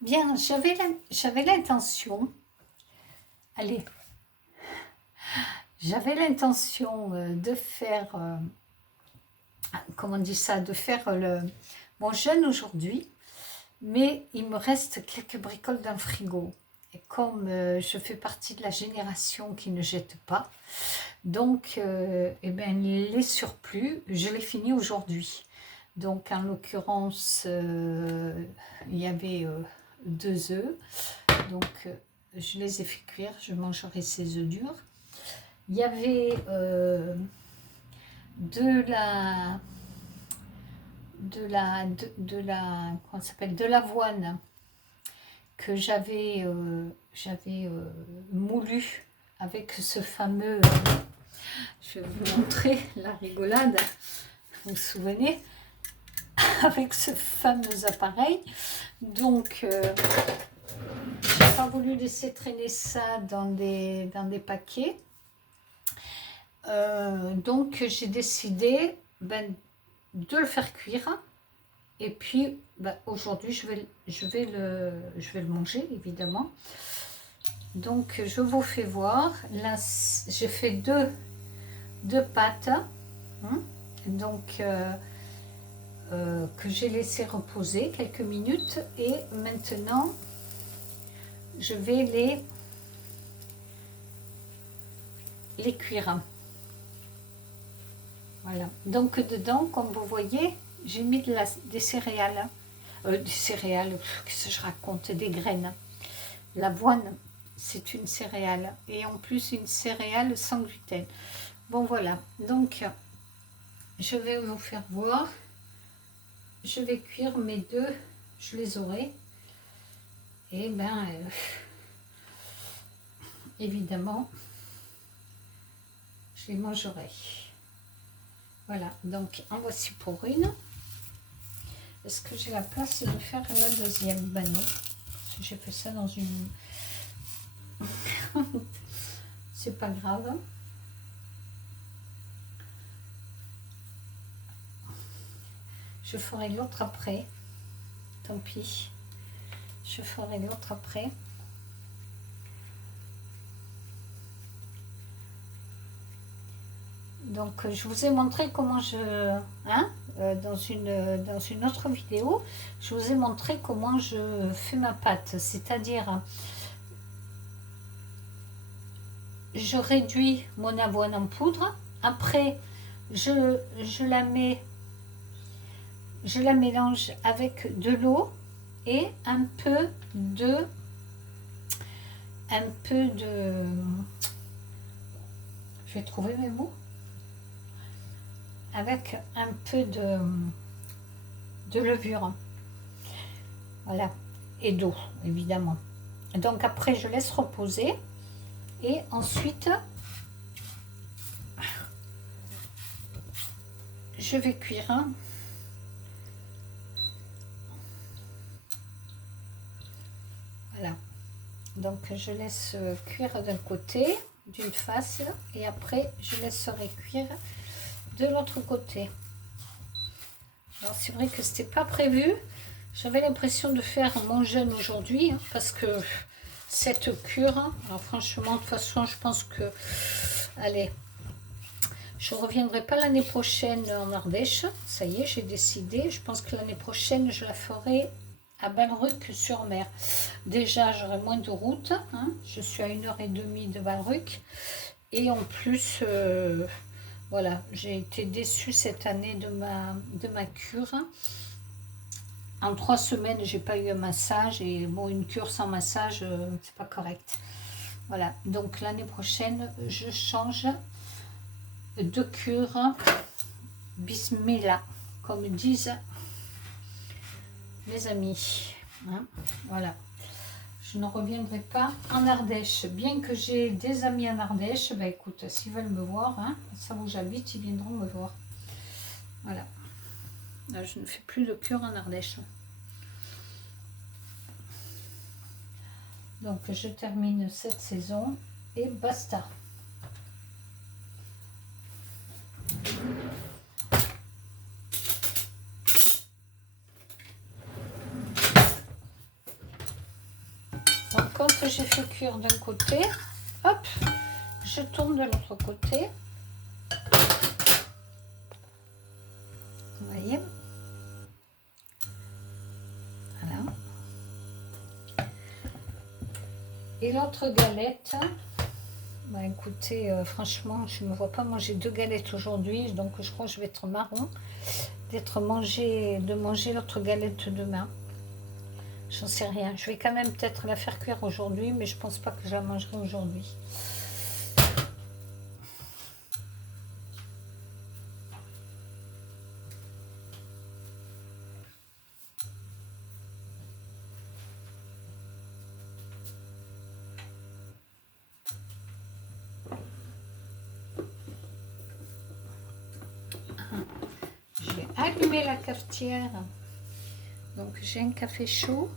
Bien, j'avais l'intention, allez, j'avais l'intention de faire, comment on dit ça, de faire mon jeûne aujourd'hui, mais il me reste quelques bricoles dans le frigo. Et comme je fais partie de la génération qui ne jette pas, donc eh ben, les surplus, je les finis aujourd'hui. Donc en l'occurrence, il y avait 2 œufs, donc je les ai fait cuire, je mangerai ces œufs durs. Il y avait de la comment ça s'appelle, de l'avoine que j'avais moulu avec ce fameux, je vais vous montrer la rigolade, vous vous souvenez, avec ce fameux appareil. Donc j'ai pas voulu laisser traîner ça dans des paquets. Donc j'ai décidé de le faire cuire. Et puis aujourd'hui je vais le manger évidemment. Donc je vous fais voir. Là j'ai fait deux pâtes. Donc que j'ai laissé reposer quelques minutes. Et maintenant je vais les cuire. Voilà. Donc dedans, comme vous voyez, j'ai mis des céréales. Des céréales, qu'est-ce que je raconte? Des graines. L'avoine, c'est une céréale. Et en plus, une céréale sans gluten. Bon, voilà. Donc, je vais vous faire voir. Je vais cuire mes deux. Je les aurai. Et évidemment, je les mangerai. Voilà, donc en voici pour une. Est-ce que j'ai la place de faire la deuxième? Ben non, j'ai fait ça dans une... C'est pas grave. Je ferai l'autre après. Tant pis. Je ferai l'autre après. Donc je vous ai montré comment dans une autre vidéo, je vous ai montré comment je fais ma pâte. C'est-à-dire, je réduis mon avoine en poudre. Après, je la mélange avec de l'eau et un peu de... Je vais trouver mes mots. Avec un peu de levure. Voilà. Et d'eau, évidemment. Donc après, je laisse reposer. Et ensuite, je vais cuire. Voilà. Donc je laisse cuire d'un côté, d'une face. Et après, je laisserai cuire de l'autre côté. Alors c'est vrai que c'était pas prévu. J'avais l'impression de faire mon jeûne aujourd'hui parce que cette cure, alors franchement de toute façon je pense que, allez, je reviendrai pas l'année prochaine en Ardèche. Ça y est, j'ai décidé. Je pense que l'année prochaine je la ferai à Balruc-sur-Mer. Déjà j'aurai moins de route. Je suis à 1h30 de Balruc. Et en plus voilà, j'ai été déçue cette année de ma cure. En 3 semaines, j'ai pas eu un massage. Et bon, une cure sans massage, c'est pas correct. Voilà, donc l'année prochaine, je change de cure. Bismillah, comme disent mes amis. Voilà. Je ne reviendrai pas en Ardèche. Bien que j'ai des amis en Ardèche, écoute, s'ils veulent me voir, ça où j'habite, ils viendront me voir. Voilà. Là, je ne fais plus de cure en Ardèche. Donc, je termine cette saison et basta. Donc quand j'ai fait cuire d'un côté, hop, je tourne de l'autre côté. Vous voyez? Voilà. Et l'autre galette, bah écoutez, franchement, je ne me vois pas manger 2 galettes aujourd'hui, donc je crois que je vais être marron de manger l'autre galette demain. J'en sais rien. Je vais quand même peut-être la faire cuire aujourd'hui, mais je pense pas que je la mangerai aujourd'hui. Je vais allumer la cafetière. Donc j'ai un café chaud.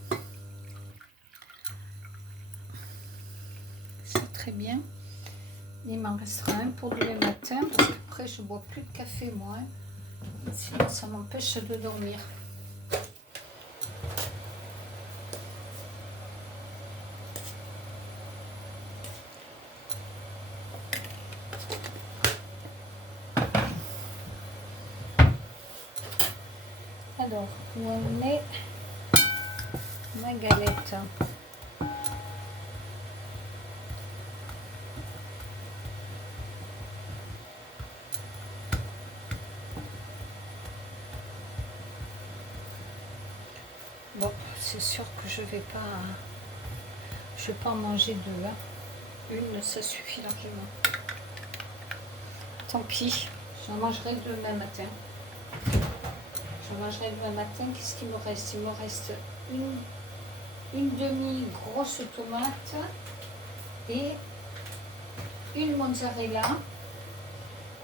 C'est très bien. Il m'en restera un pour demain matin, parce qu'après je bois plus de café moi. Sinon ça m'empêche de dormir. Alors, où on met ma galette? Bon, c'est sûr que je vais pas en manger deux. Hein. Une, ça suffit largement. Tant pis, j'en mangerai demain matin. Qu'est-ce qu'il me reste? Il me reste une demi-grosse tomate et une mozzarella.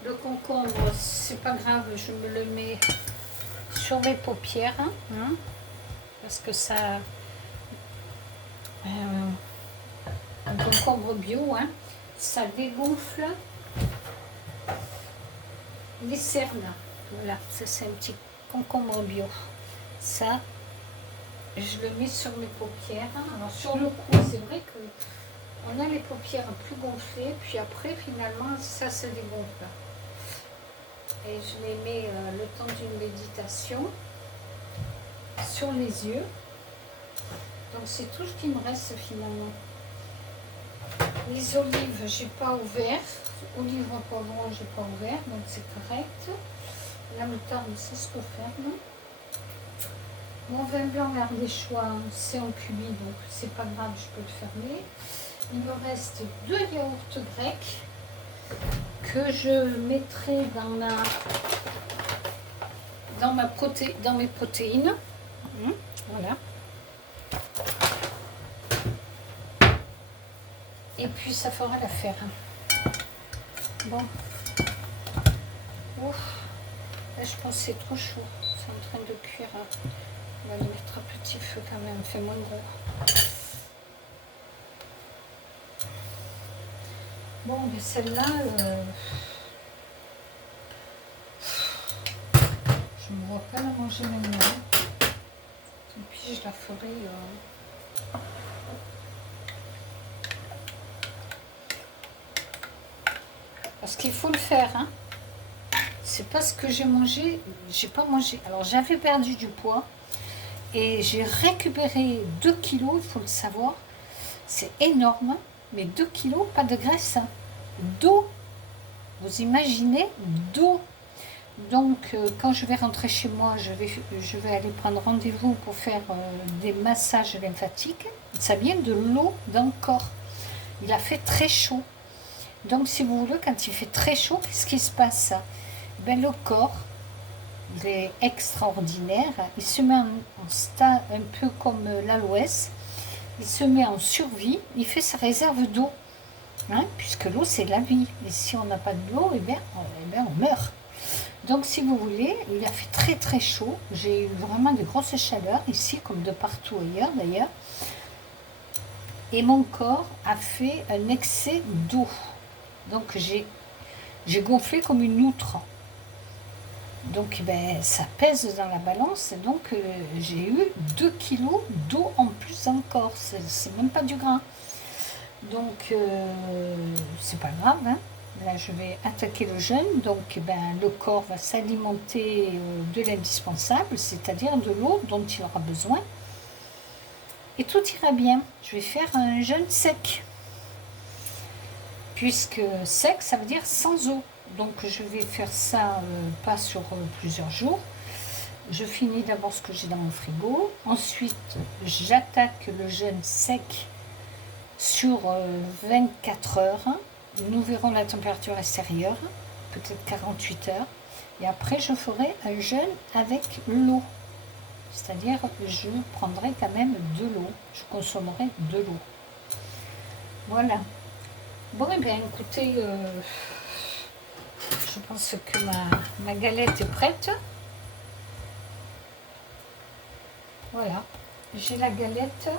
Le concombre, c'est pas grave, je me le mets sur mes paupières. Hein, parce que ça... un concombre bio, hein, ça dégonfle les cernes. Voilà, ça c'est un petit concombre bio. Ça, je le mets sur mes paupières. Alors sur le coup, c'est vrai que on a les paupières plus gonflées, puis après finalement ça se dégonfle. Et je les mets le temps d'une méditation sur les yeux. Donc c'est tout ce qui me reste finalement. Les olives, j'ai pas ouvert. Olives en poivron, j'ai pas ouvert, donc c'est correct. La moutarde, ça se referme. Mon vin blanc ardéchois, c'est en cuit, donc c'est pas grave, je peux le fermer. Il me reste 2 yaourts grecs que je mettrai dans mes protéines. Voilà. Et puis ça fera l'affaire. Bon. Ouf. Là, je pense que c'est trop chaud. C'est en train de cuire. On va le mettre à petit feu quand même. Fait moins gros. Bon, mais celle-là, je ne me vois pas la manger maintenant. Et puis je la ferai. Parce qu'il faut le faire, hein. C'est pas ce que j'ai mangé. J'ai pas mangé. Alors j'avais perdu du poids et j'ai récupéré 2 kilos, il faut le savoir. C'est énorme, mais 2 kilos, pas de graisse. Hein. D'eau. Vous imaginez, d'eau. Donc quand je vais rentrer chez moi, je vais aller prendre rendez-vous pour faire des massages lymphatiques. Ça vient de l'eau dans le corps. Il a fait très chaud. Donc si vous voulez, quand il fait très chaud, qu'est-ce qui se passe? Ben, le corps, il est extraordinaire. Il se met en stade un peu comme l'aloès. Il se met en survie. Il fait sa réserve d'eau. Hein, puisque l'eau, c'est la vie. Et si on n'a pas de l'eau, eh bien, on meurt. Donc, si vous voulez, il a fait très très chaud. J'ai eu vraiment de grosses chaleurs ici, comme de partout ailleurs d'ailleurs. Et mon corps a fait un excès d'eau. Donc, j'ai gonflé comme une outre. Donc ben, ça pèse dans la balance et donc j'ai eu 2 kilos d'eau en plus encore. C'est même pas du gras. Donc c'est pas grave, hein. Là je vais attaquer le jeûne. Donc ben, le corps va s'alimenter de l'indispensable, c'est-à-dire de l'eau dont il aura besoin. Et tout ira bien. Je vais faire un jeûne sec. Puisque sec, ça veut dire sans eau. Donc je vais faire ça pas sur plusieurs jours. Je finis d'abord ce que j'ai dans mon frigo. Ensuite, j'attaque le jeûne sec sur 24 heures. Nous verrons la température extérieure, peut-être 48 heures. Et après, je ferai un jeûne avec l'eau. C'est-à-dire, je prendrai quand même de l'eau. Je consommerai de l'eau. Voilà. Bon, et bien, écoutez, je pense que ma galette est prête. Voilà. J'ai la galette.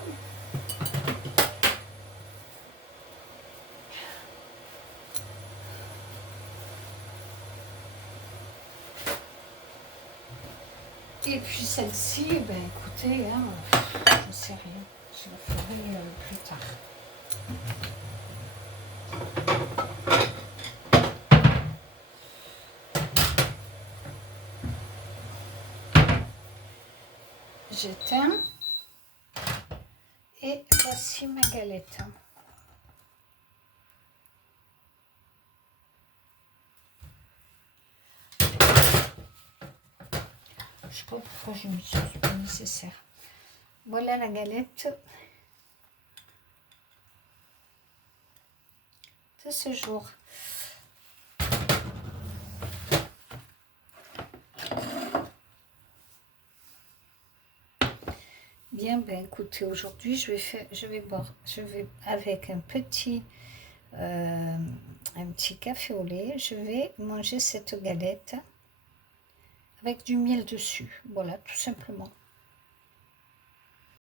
Et puis celle-ci, ben écoutez, hein, je ne sais rien. Je la ferai plus tard. J'éteins. Et voici ma galette. Je ne sais pas pourquoi j'ai mis ça, c'est pas nécessaire. Voilà la galette de ce jour. Bien, ben écoutez, aujourd'hui je vais avec un petit café au lait, je vais manger cette galette avec du miel dessus. Voilà, tout simplement.